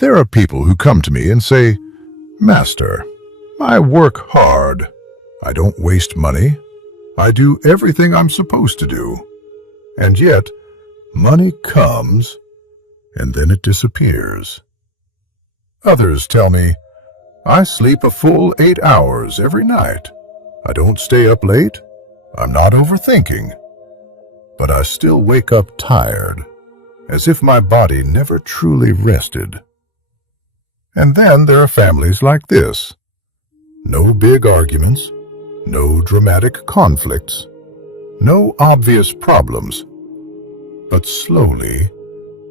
There are people who come to me and say, "Master, I work hard. I don't waste money. I do everything I'm supposed to do. And yet, money comes and then it disappears." Others tell me, "I sleep a full 8 hours every night. I don't stay up late. I'm not overthinking. But I still wake up tired, as if my body never truly rested." And then there are families like this. No big arguments, no dramatic conflicts, no obvious problems. But slowly,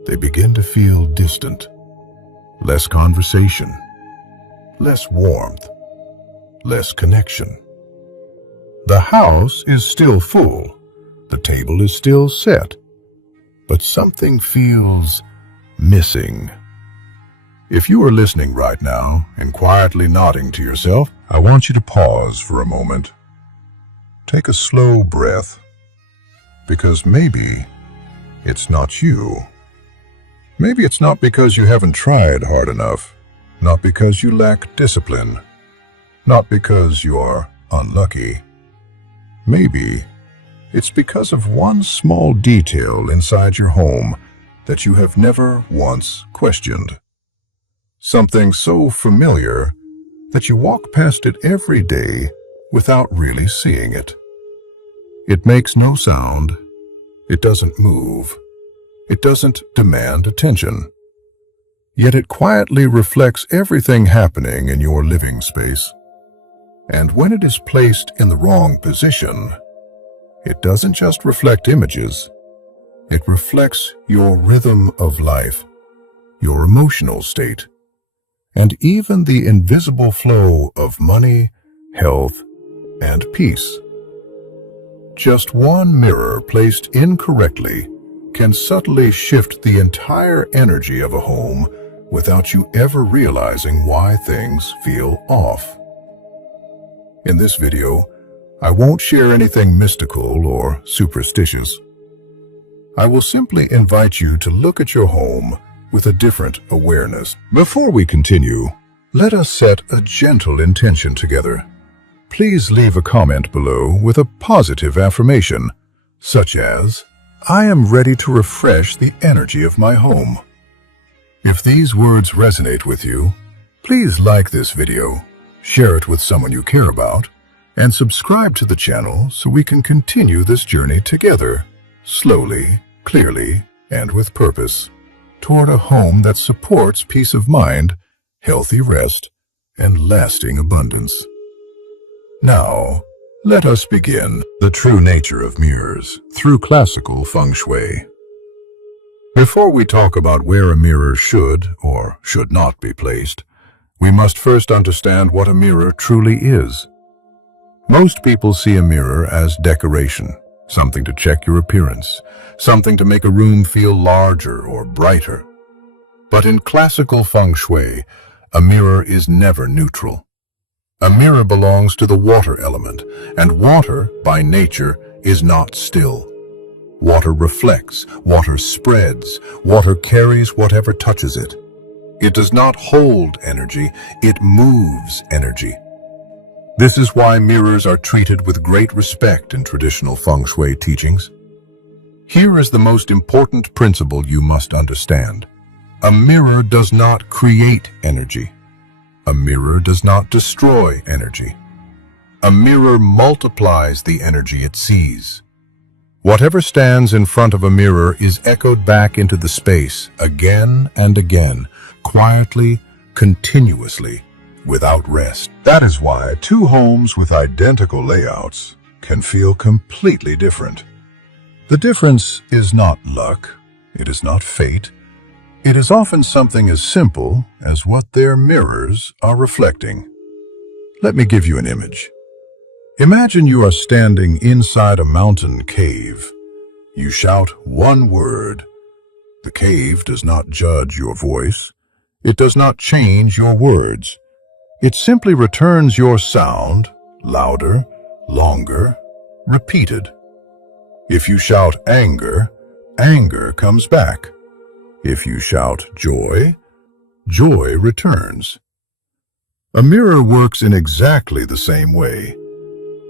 they begin to feel distant. Less conversation, less warmth, less connection. The house is still full, the table is still set, but something feels missing. If you are listening right now and quietly nodding to yourself, I want you to pause for a moment. Take a slow breath, because maybe it's not you. Maybe it's not because you haven't tried hard enough, not because you lack discipline, not because you are unlucky. Maybe it's because of one small detail inside your home that you have never once questioned. Something so familiar that you walk past it every day without really seeing it. It makes no sound. It doesn't move. It doesn't demand attention. Yet it quietly reflects everything happening in your living space. And when it is placed in the wrong position, it doesn't just reflect images. It reflects your rhythm of life, your emotional state, and even the invisible flow of money, health, and peace. Just one mirror placed incorrectly can subtly shift the entire energy of a home without you ever realizing why things feel off. In this video, I won't share anything mystical or superstitious. I will simply invite you to look at your home with a different awareness. Before we continue, let us set a gentle intention together. Please leave a comment below with a positive affirmation, such as, "I am ready to refresh the energy of my home." If these words resonate with you, please like this video, share it with someone you care about, and subscribe to the channel so we can continue this journey together, slowly, clearly, and with purpose, toward a home that supports peace of mind, healthy rest, and lasting abundance. Now, let us begin the true nature of mirrors through classical feng shui. Before we talk about where a mirror should or should not be placed, we must first understand what a mirror truly is. Most people see a mirror as decoration, something to check your appearance, something to make a room feel larger or brighter. But in classical feng shui, a mirror is never neutral. A mirror belongs to the water element, and water, by nature, is not still. Water reflects, water spreads, water carries whatever touches it. It does not hold energy, it moves energy. This is why mirrors are treated with great respect in traditional feng shui teachings. Here is the most important principle you must understand. A mirror does not create energy. A mirror does not destroy energy. A mirror multiplies the energy it sees. Whatever stands in front of a mirror is echoed back into the space again and again, quietly, continuously, without rest. That is why two homes with identical layouts can feel completely different. The difference is not luck. It is not fate. It is often something as simple as what their mirrors are reflecting. Let me give you an image. Imagine you are standing inside a mountain cave. You shout one word. The cave does not judge your voice. It does not change your words. It simply returns your sound, louder, longer, repeated. If you shout anger, anger comes back. If you shout joy, joy returns. A mirror works in exactly the same way.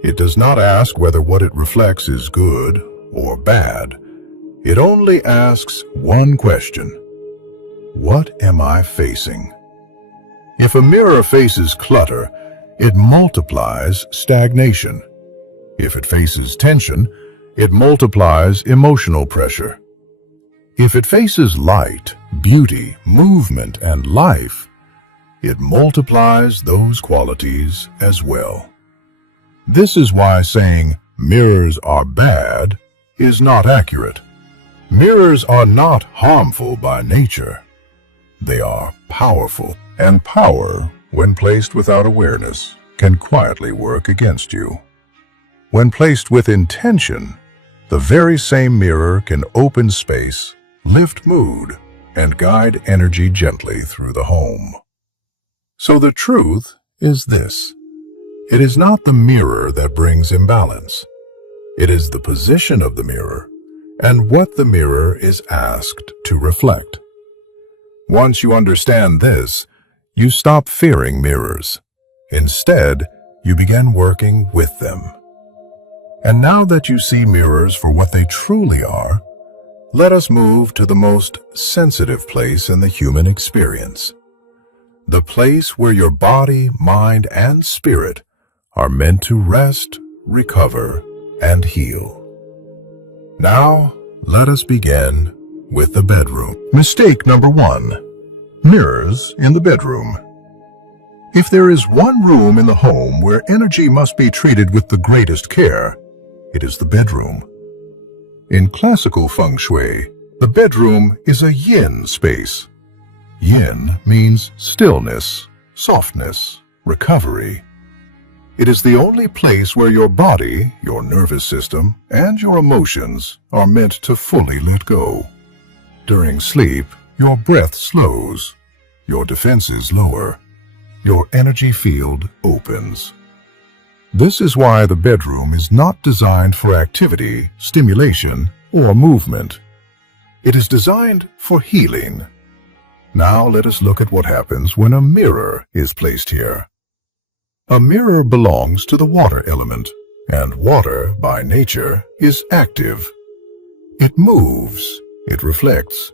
It does not ask whether what it reflects is good or bad. It only asks one question: what am I facing? If a mirror faces clutter, it multiplies stagnation. If it faces tension, it multiplies emotional pressure. If it faces light, beauty, movement, and life, it multiplies those qualities as well. This is why saying mirrors are bad is not accurate. Mirrors are not harmful by nature. They are powerful, and power, when placed without awareness, can quietly work against you. When placed with intention, the very same mirror can open space, lift mood, and guide energy gently through the home. So the truth is this: it is not the mirror that brings imbalance. It is the position of the mirror and what the mirror is asked to reflect. Once you understand this, you stop fearing mirrors. Instead, you begin working with them. And now that you see mirrors for what they truly are, let us move to the most sensitive place in the human experience. The place where your body, mind, and spirit are meant to rest, recover, and heal. Now, let us begin with the bedroom. Mistake number 1. Mirrors in the bedroom. If there is one room in the home where energy must be treated with the greatest care, it is the bedroom. In classical feng shui, the bedroom is a yin space. Yin means stillness, softness, recovery. It is the only place where your body, your nervous system, and your emotions are meant to fully let go. During sleep, your breath slows, your defenses lower, your energy field opens. This is why the bedroom is not designed for activity, stimulation, or movement. It is designed for healing. Now let us look at what happens when a mirror is placed here. A mirror belongs to the water element, and water, by nature, is active. It moves, it reflects.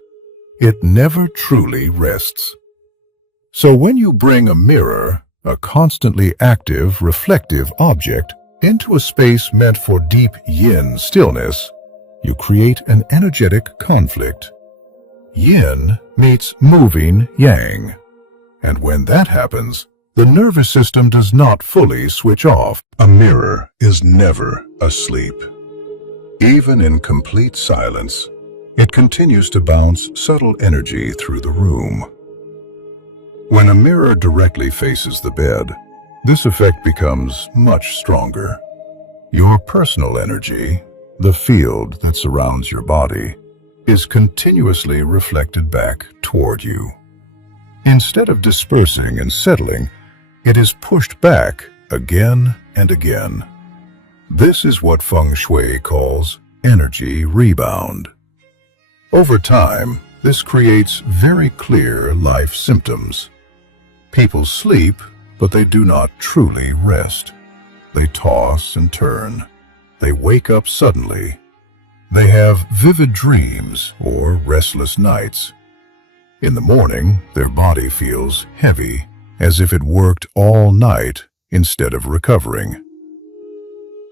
It never truly rests. So when you bring a mirror, a constantly active, reflective object, into a space meant for deep yin stillness, you create an energetic conflict. Yin meets moving yang. And when that happens, the nervous system does not fully switch off. A mirror is never asleep. Even in complete silence, it continues to bounce subtle energy through the room. When a mirror directly faces the bed, this effect becomes much stronger. Your personal energy, the field that surrounds your body, is continuously reflected back toward you. Instead of dispersing and settling, it is pushed back again and again. This is what feng shui calls energy rebound. Over time, this creates very clear life symptoms. People sleep, but they do not truly rest. They toss and turn. They wake up suddenly. They have vivid dreams or restless nights. In the morning, their body feels heavy, as if it worked all night instead of recovering.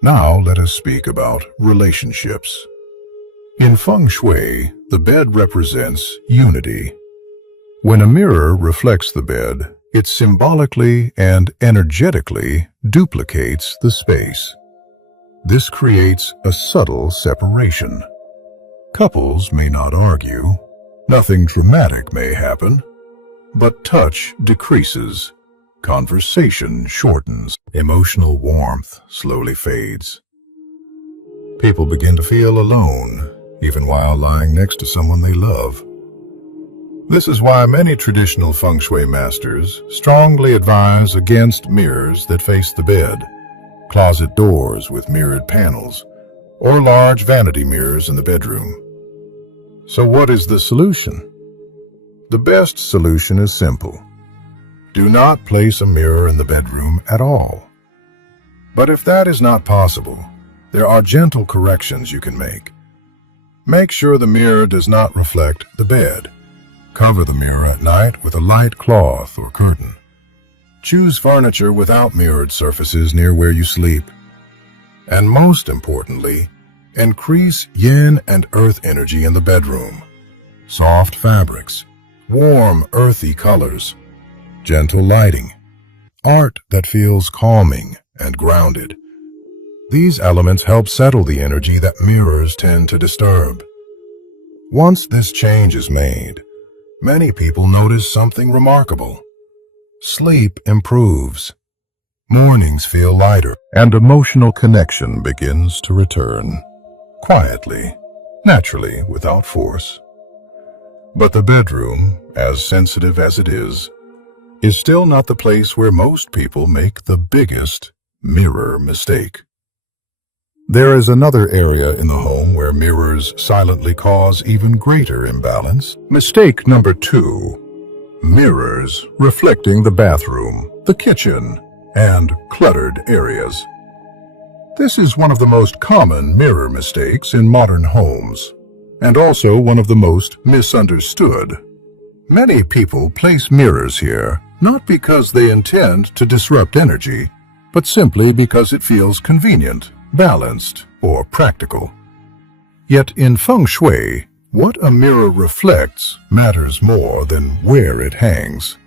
Now let us speak about relationships. In feng shui, the bed represents unity. When a mirror reflects the bed, it symbolically and energetically duplicates the space. This creates a subtle separation. Couples may not argue, nothing dramatic may happen, but touch decreases, conversation shortens, emotional warmth slowly fades. People begin to feel alone, even while lying next to someone they love. This is why many traditional feng shui masters strongly advise against mirrors that face the bed, closet doors with mirrored panels, or large vanity mirrors in the bedroom. So what is the solution? The best solution is simple. Do not place a mirror in the bedroom at all. But if that is not possible, there are gentle corrections you can make. Make sure the mirror does not reflect the bed. Cover the mirror at night with a light cloth or curtain. Choose furniture without mirrored surfaces near where you sleep. And most importantly, increase yin and earth energy in the bedroom. Soft fabrics, warm, earthy colors, gentle lighting, art that feels calming and grounded. These elements help settle the energy that mirrors tend to disturb. Once this change is made, many people notice something remarkable. Sleep improves, mornings feel lighter, and emotional connection begins to return. Quietly, naturally, without force. But the bedroom, as sensitive as it is still not the place where most people make the biggest mirror mistake. There is another area in the home where mirrors silently cause even greater imbalance. Mistake number 2. Mirrors reflecting the bathroom, the kitchen, and cluttered areas. This is one of the most common mirror mistakes in modern homes, and also one of the most misunderstood. Many people place mirrors here not because they intend to disrupt energy, but simply because it feels convenient, balanced, or practical. Yet in feng shui, what a mirror reflects matters more than where it hangs.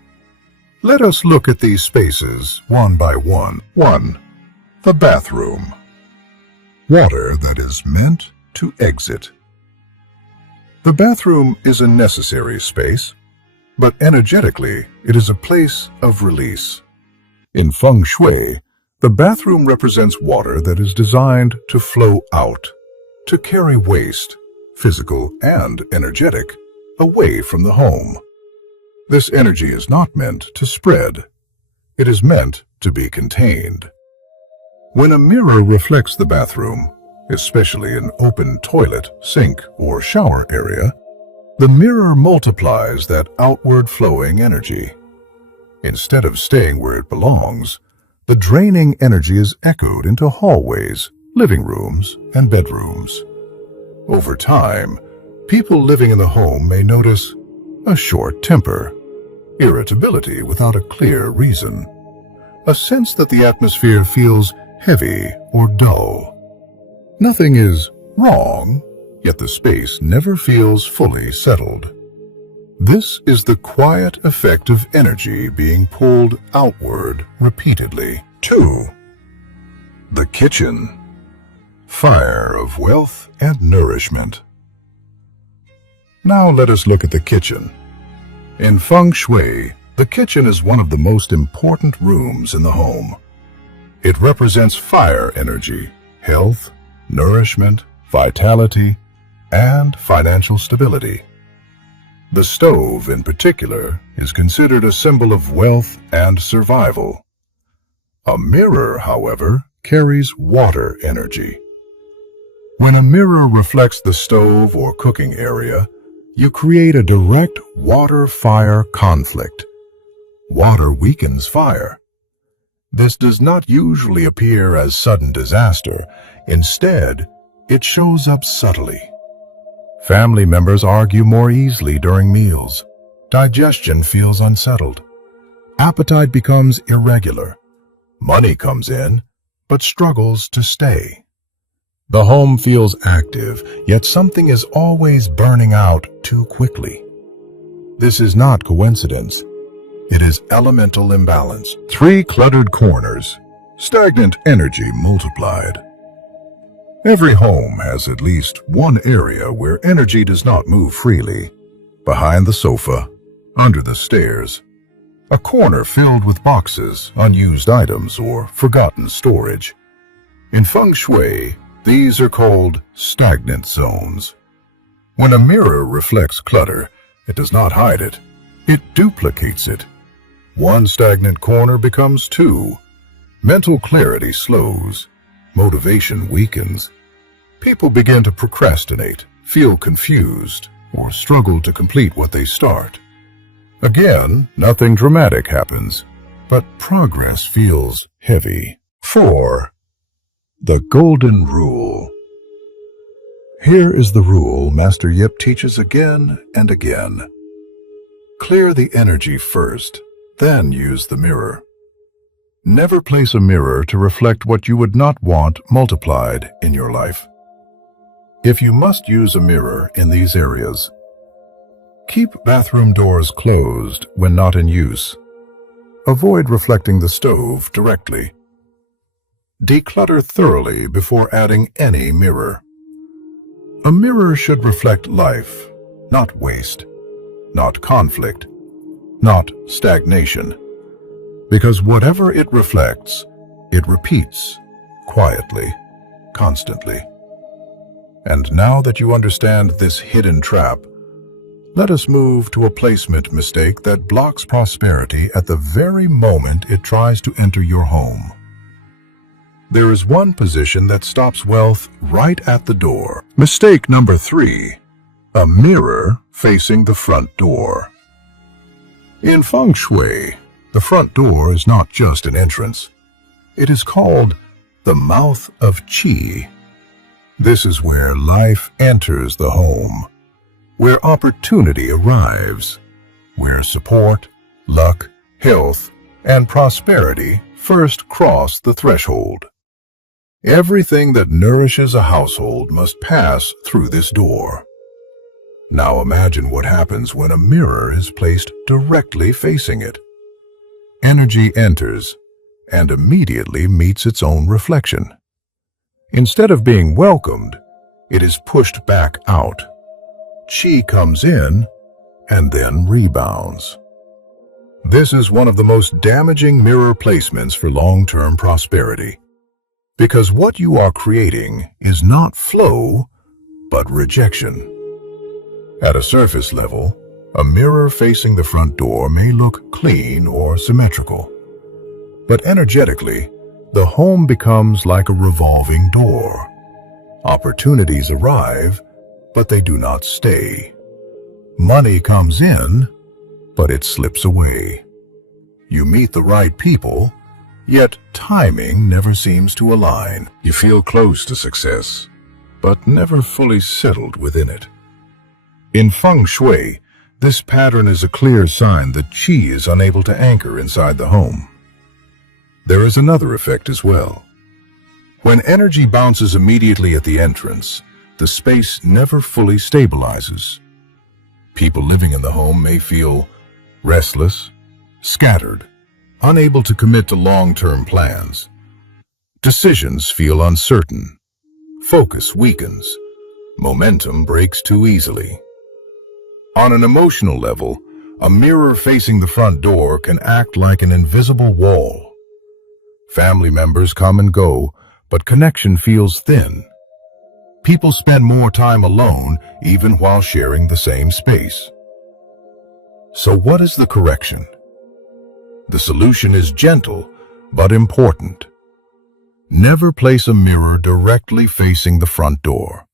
Let us look at these spaces one by one. 1. The bathroom. Water that is meant to exit. The bathroom is a necessary space, but energetically, it is a place of release. In feng shui, the bathroom represents water that is designed to flow out, to carry waste, physical and energetic, away from the home. This energy is not meant to spread. It is meant to be contained. When a mirror reflects the bathroom, especially an open toilet, sink, or shower area, the mirror multiplies that outward flowing energy. Instead of staying where it belongs, the draining energy is echoed into hallways, living rooms, and bedrooms. Over time, people living in the home may notice a short temper, irritability without a clear reason, a sense that the atmosphere feels heavy or dull. Nothing is wrong, yet the space never feels fully settled. This is the quiet effect of energy being pulled outward repeatedly. 2. The kitchen. Fire of wealth and nourishment. Now let us look at the kitchen. In feng shui, the kitchen is one of the most important rooms in the home. It represents fire energy, health, nourishment, vitality, and financial stability. The stove, in particular, is considered a symbol of wealth and survival. A mirror, however, carries water energy. When a mirror reflects the stove or cooking area, you create a direct water-fire conflict. Water weakens fire. This does not usually appear as sudden disaster. Instead, it shows up subtly. Family members argue more easily during meals. Digestion feels unsettled. Appetite becomes irregular. Money comes in, but struggles to stay. The home feels active, yet something is always burning out too quickly. This is not coincidence. It is elemental imbalance. 3 cluttered corners. Stagnant energy multiplied. Every home has at least one area where energy does not move freely. Behind the sofa, under the stairs. A corner filled with boxes, unused items, or forgotten storage. In feng shui, these are called stagnant zones. When a mirror reflects clutter, it does not hide it. It duplicates it. One stagnant corner becomes 2. Mental clarity slows. Motivation weakens. People begin to procrastinate, feel confused, or struggle to complete what they start. Again, nothing dramatic happens, but progress feels heavy. 4. The Golden Rule. Here is the rule Master Yip teaches again and again. Clear the energy first, then use the mirror. Never place a mirror to reflect what you would not want multiplied in your life. If you must use a mirror in these areas, keep bathroom doors closed when not in use. Avoid reflecting the stove directly. Declutter thoroughly before adding any mirror. A mirror should reflect life, not waste, not conflict, not stagnation. Because whatever it reflects, it repeats quietly, constantly. And now that you understand this hidden trap, let us move to a placement mistake that blocks prosperity at the very moment it tries to enter your home. There is one position that stops wealth right at the door. Mistake number 3, a mirror facing the front door. In Feng Shui, the front door is not just an entrance. It is called the mouth of Qi. This is where life enters the home, where opportunity arrives, where support, luck, health, and prosperity first cross the threshold. Everything that nourishes a household must pass through this door. Now imagine what happens when a mirror is placed directly facing it. Energy enters and immediately meets its own reflection. Instead of being welcomed, it is pushed back out. Qi comes in and then rebounds. This is one of the most damaging mirror placements for long-term prosperity, because what you are creating is not flow, but rejection. At a surface level, a mirror facing the front door may look clean or symmetrical, but energetically, the home becomes like a revolving door. Opportunities arrive, but they do not stay. Money comes in, but it slips away. You meet the right people, yet timing never seems to align. You feel close to success, but never fully settled within it. In Feng Shui, this pattern is a clear sign that Qi is unable to anchor inside the home. There is another effect as well. When energy bounces immediately at the entrance, the space never fully stabilizes. People living in the home may feel restless, scattered, unable to commit to long-term plans. Decisions feel uncertain. Focus weakens. Momentum breaks too easily. On an emotional level, a mirror facing the front door can act like an invisible wall. Family members come and go, but connection feels thin. People spend more time alone even while sharing the same space. So what is the correction? The solution is gentle, but important. Never place a mirror directly facing the front door.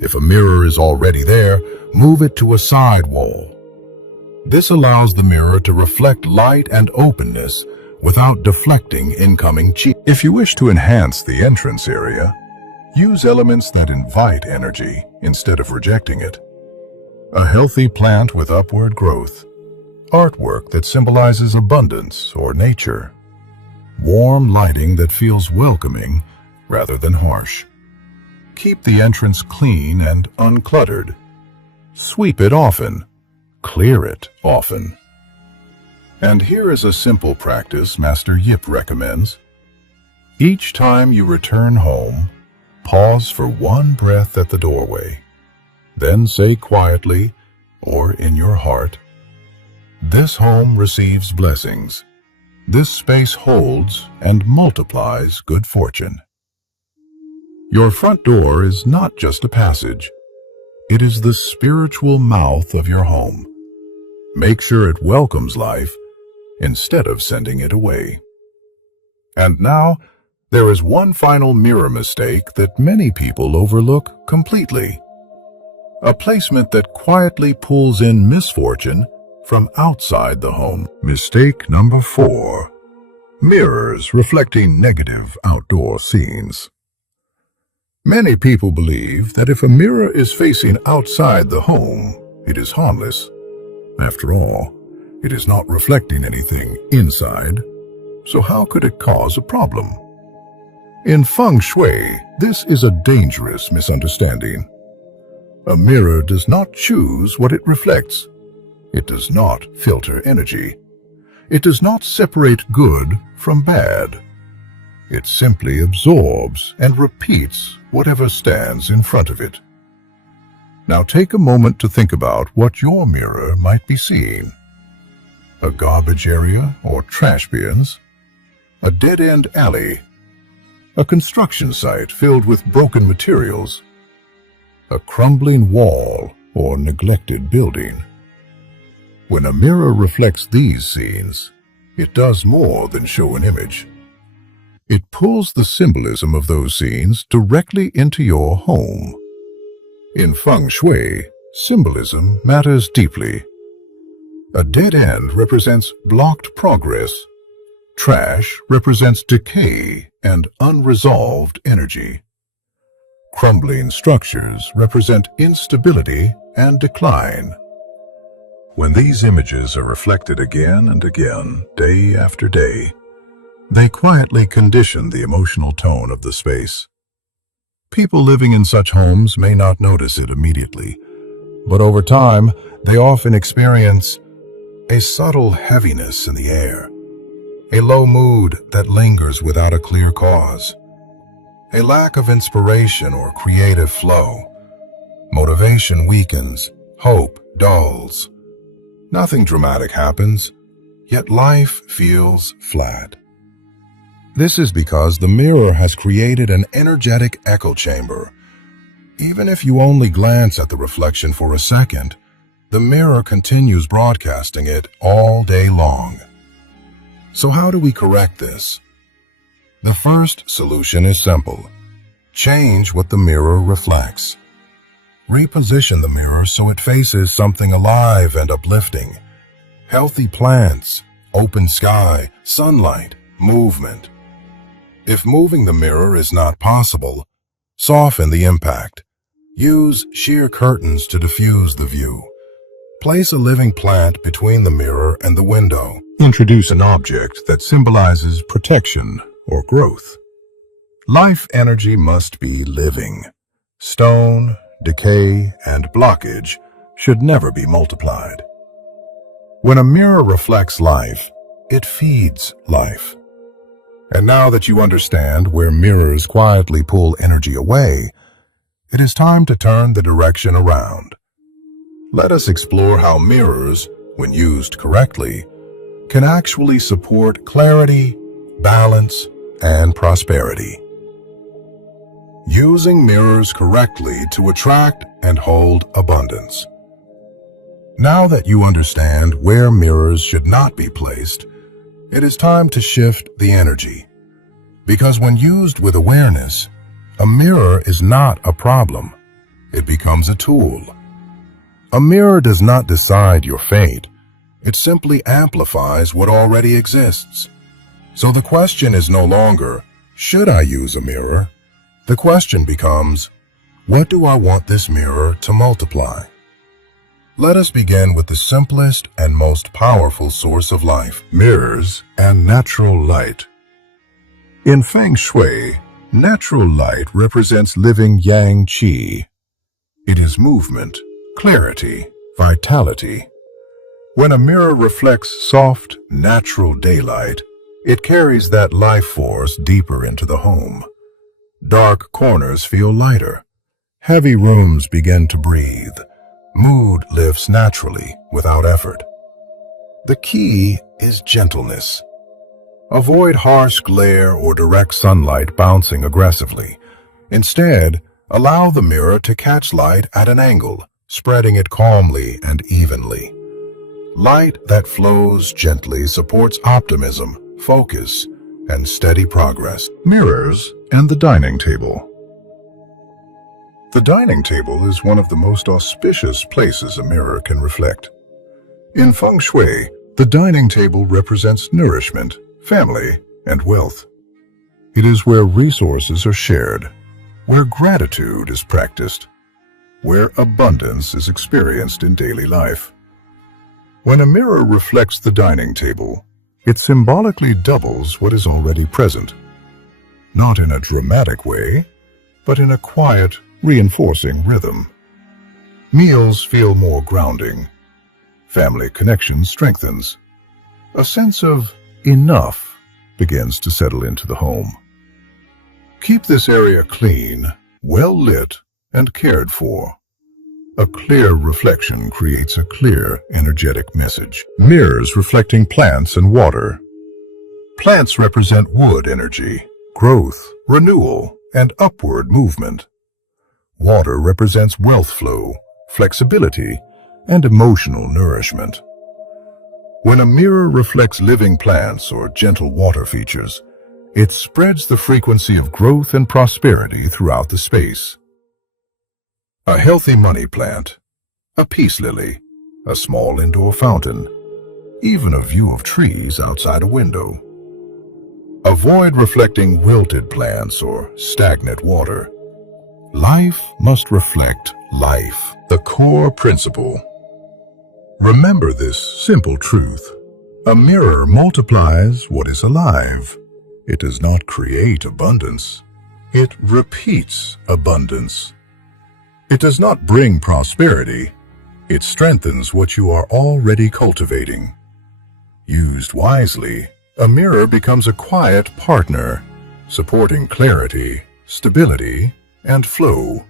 If a mirror is already there, move it to a side wall. This allows the mirror to reflect light and openness without deflecting incoming Qi. If you wish to enhance the entrance area, use elements that invite energy instead of rejecting it. A healthy plant with upward growth, artwork that symbolizes abundance or nature, warm lighting that feels welcoming rather than harsh. Keep the entrance clean and uncluttered. Sweep it often. Clear it often. And here is a simple practice Master Yip recommends. Each time you return home, pause for one breath at the doorway. Then say quietly, or in your heart, "This home receives blessings. This space holds and multiplies good fortune." Your front door is not just a passage. It is the spiritual mouth of your home. Make sure it welcomes life instead of sending it away. And now, there is one final mirror mistake that many people overlook completely. A placement that quietly pulls in misfortune from outside the home. Mistake number 4. Mirrors reflecting negative outdoor scenes. Many people believe that if a mirror is facing outside the home, it is harmless. After all, it is not reflecting anything inside, so how could it cause a problem? In feng shui, this is a dangerous misunderstanding. A mirror does not choose what it reflects. It does not filter energy. It does not separate good from bad. It simply absorbs and repeats whatever stands in front of it. Now take a moment to think about what your mirror might be seeing. A garbage area or trash bins, a dead-end alley, a construction site filled with broken materials, a crumbling wall or neglected building. When a mirror reflects these scenes, it does more than show an image. It pulls the symbolism of those scenes directly into your home. In feng shui, symbolism matters deeply. A dead end represents blocked progress. Trash represents decay and unresolved energy. Crumbling structures represent instability and decline. When these images are reflected again and again, day after day, they quietly condition the emotional tone of the space. People living in such homes may not notice it immediately, but over time, they often experience a subtle heaviness in the air, a low mood that lingers without a clear cause, a lack of inspiration or creative flow. Motivation weakens, hope dulls. Nothing dramatic happens, yet life feels flat. This is because the mirror has created an energetic echo chamber. Even if you only glance at the reflection for a second, the mirror continues broadcasting it all day long. So how do we correct this? The first solution is simple. Change what the mirror reflects. Reposition the mirror so it faces something alive and uplifting. Healthy plants, open sky, sunlight, movement. If moving the mirror is not possible, soften the impact. Use sheer curtains to diffuse the view. Place a living plant between the mirror and the window. Introduce an object that symbolizes protection or growth. Life energy must be living. Stone, decay, and blockage should never be multiplied. When a mirror reflects life, it feeds life. And now that you understand where mirrors quietly pull energy away, it is time to turn the direction around. Let us explore how mirrors, when used correctly, can actually support clarity, balance, and prosperity. Using mirrors correctly to attract and hold abundance. Now that you understand where mirrors should not be placed, it is time to shift the energy. Because when used with awareness, a mirror is not a problem. It becomes a tool. A mirror does not decide your fate. It simply amplifies what already exists. So the question is no longer, should I use a mirror? The question becomes, what do I want this mirror to multiply? Let us begin with the simplest and most powerful source of life, mirrors and natural light. In feng shui, natural light represents living yang qi. It is movement, clarity, vitality. When a mirror reflects soft, natural daylight, it carries that life force deeper into the home. Dark corners feel lighter. Heavy rooms begin to breathe. Mood lifts naturally, without effort. The key is gentleness. Avoid harsh glare or direct sunlight bouncing aggressively. Instead, allow the mirror to catch light at an angle, spreading it calmly and evenly. Light that flows gently supports optimism, focus, and steady progress. Mirrors and the dining table. The dining table is one of the most auspicious places a mirror can reflect. In Feng Shui, the dining table represents nourishment, family, and wealth. It is where resources are shared, where gratitude is practiced, where abundance is experienced in daily life. When a mirror reflects the dining table, it symbolically doubles what is already present, not in a dramatic way, but in a quiet, reinforcing rhythm. Meals feel more grounding. Family connection strengthens. A sense of enough begins to settle into the home. Keep this area clean, well lit, and cared for. A clear reflection creates a clear, energetic message. Mirrors reflecting plants and water. Plants represent wood energy, growth, renewal, and upward movement. Water represents wealth flow, flexibility, and emotional nourishment. When a mirror reflects living plants or gentle water features, it spreads the frequency of growth and prosperity throughout the space. A healthy money plant, a peace lily, a small indoor fountain, even a view of trees outside a window. Avoid reflecting wilted plants or stagnant water. Life must reflect life, the core principle. Remember this simple truth. A mirror multiplies what is alive. It does not create abundance. It repeats abundance. It does not bring prosperity. It strengthens what you are already cultivating. Used wisely, a mirror becomes a quiet partner, supporting clarity, stability, and flow.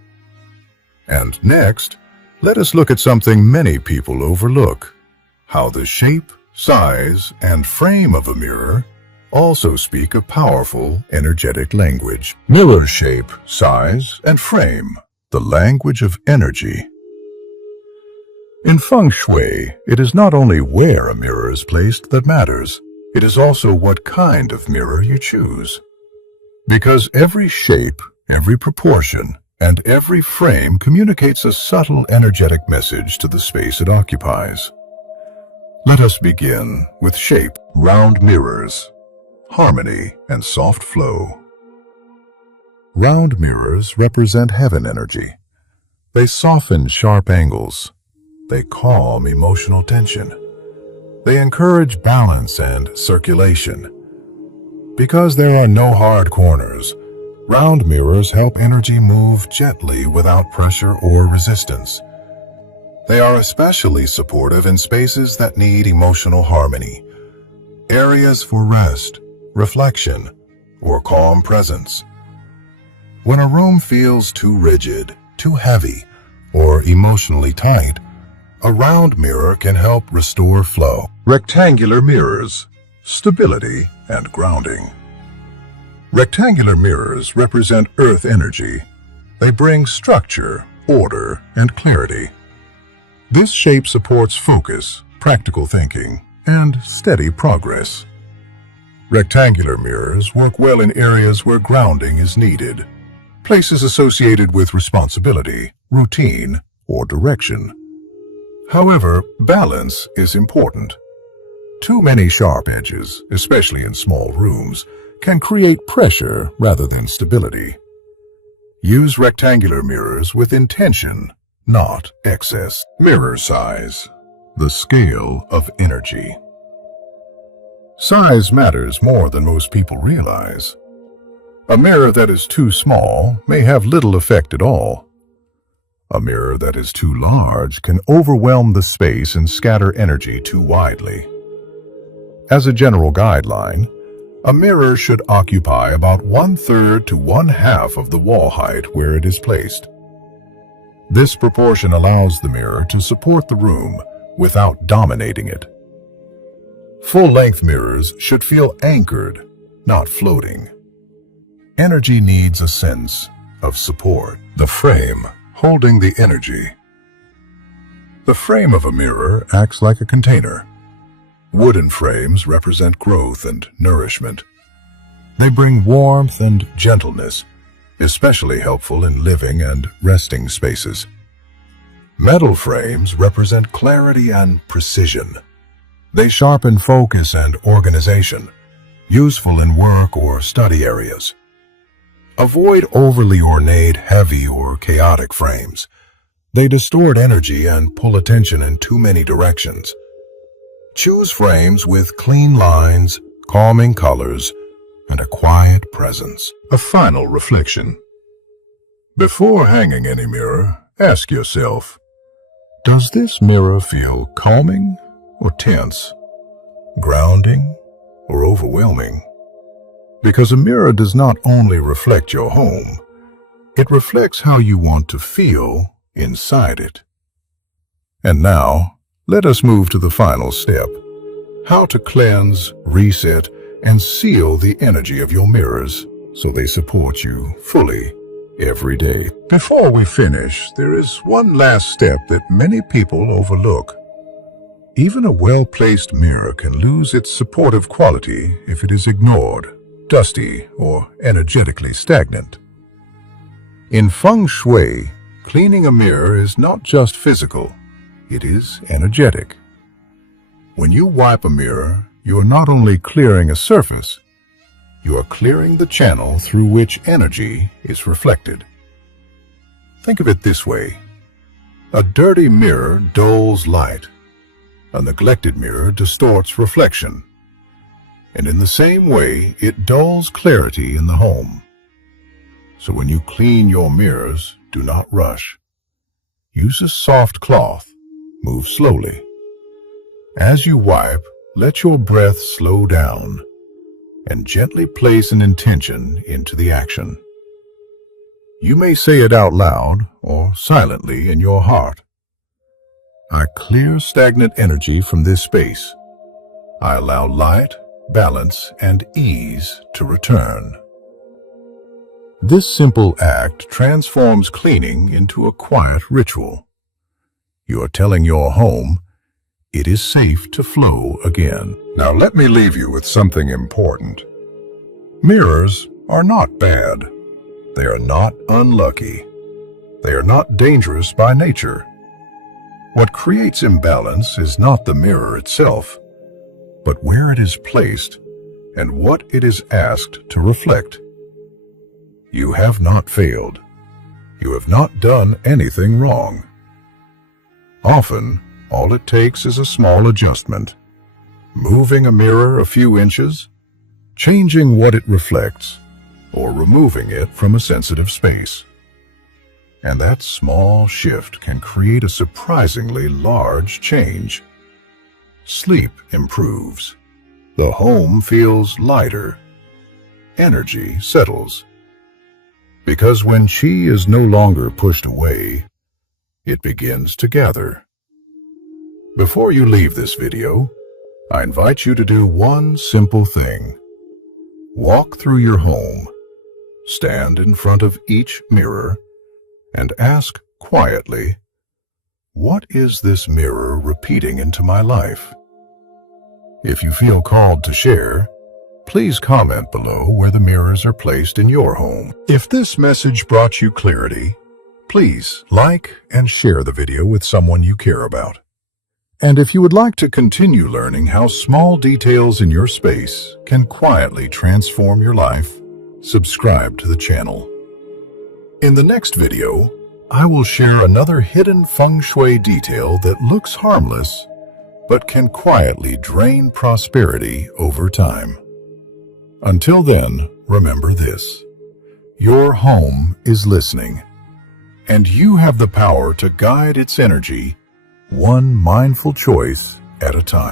And next, let us look at something many people overlook: how the shape, size, and frame of a mirror also speak a powerful, energetic language. Mirror shape, size, and frame, the language of energy. In Feng Shui, it is not only where a mirror is placed that matters, it is also what kind of mirror you choose. Because every shape, every proportion, and every frame communicates a subtle energetic message to the space it occupies. Let us begin with shape. Round mirrors, harmony and soft flow. Round mirrors represent heaven energy. They soften sharp angles. They calm emotional tension. They encourage balance and circulation. Because there are no hard corners, round mirrors help energy move gently without pressure or resistance. They are especially supportive in spaces that need emotional harmony, areas for rest, reflection, or calm presence. When a room feels too rigid, too heavy, or emotionally tight, a round mirror can help restore flow. Rectangular mirrors, stability and grounding. Rectangular mirrors represent earth energy. They bring structure, order, and clarity. This shape supports focus, practical thinking, and steady progress. Rectangular mirrors work well in areas where grounding is needed, places associated with responsibility, routine, or direction. However, balance is important. Too many sharp edges, especially in small rooms, can create pressure rather than stability. Use rectangular mirrors with intention, not excess. Mirror size, the scale of energy. Size matters more than most people realize. A mirror that is too small may have little effect at all. A mirror that is too large can overwhelm the space and scatter energy too widely. As a general guideline, a mirror should occupy about 1/3 to 1/2 of the wall height where it is placed. This proportion allows the mirror to support the room without dominating it. Full-length mirrors should feel anchored, not floating. Energy needs a sense of support. The frame holding the energy. The frame of a mirror acts like a container. Wooden frames represent growth and nourishment. They bring warmth and gentleness, especially helpful in living and resting spaces. Metal frames represent clarity and precision. They sharpen focus and organization, useful in work or study areas. Avoid overly ornate, heavy, or chaotic frames. They distort energy and pull attention in too many directions. Choose frames with clean lines, calming colors, and a quiet presence. A final reflection. Before hanging any mirror, ask yourself, does this mirror feel calming or tense, grounding or overwhelming? Because a mirror does not only reflect your home, it reflects how you want to feel inside it. And now, let us move to the final step, how to cleanse, reset, and seal the energy of your mirrors so they support you fully every day. Before we finish, there is one last step that many people overlook. Even a well-placed mirror can lose its supportive quality if it is ignored, dusty, or energetically stagnant. In feng shui, cleaning a mirror is not just physical, it is energetic. When you wipe a mirror, you are not only clearing a surface, you are clearing the channel through which energy is reflected. Think of it this way. A dirty mirror dulls light. A neglected mirror distorts reflection. And in the same way, it dulls clarity in the home. So when you clean your mirrors, do not rush. Use a soft cloth. Move slowly. As you wipe, let your breath slow down and gently place an intention into the action. You may say it out loud or silently in your heart. I clear stagnant energy from this space. I allow light, balance, and ease to return. This simple act transforms cleaning into a quiet ritual. You are telling your home, it is safe to flow again. Now let me leave you with something important. Mirrors are not bad. They are not unlucky. They are not dangerous by nature. What creates imbalance is not the mirror itself, but where it is placed and what it is asked to reflect. You have not failed. You have not done anything wrong. Often, all it takes is a small adjustment, moving a mirror a few inches, changing what it reflects, or removing it from a sensitive space. And that small shift can create a surprisingly large change. Sleep improves. The home feels lighter. Energy settles. Because when chi is no longer pushed away, it begins to gather. Before you leave this video, I invite you to do one simple thing. Walk through your home, stand in front of each mirror, and ask quietly, what is this mirror repeating into my life? If you feel called to share, please comment below where the mirrors are placed in your home. If this message brought you clarity, please like and share the video with someone you care about. And if you would like to continue learning how small details in your space can quietly transform your life, subscribe to the channel. In the next video, I will share another hidden feng shui detail that looks harmless, but can quietly drain prosperity over time. Until then, remember this: your home is listening, and you have the power to guide its energy one mindful choice at a time.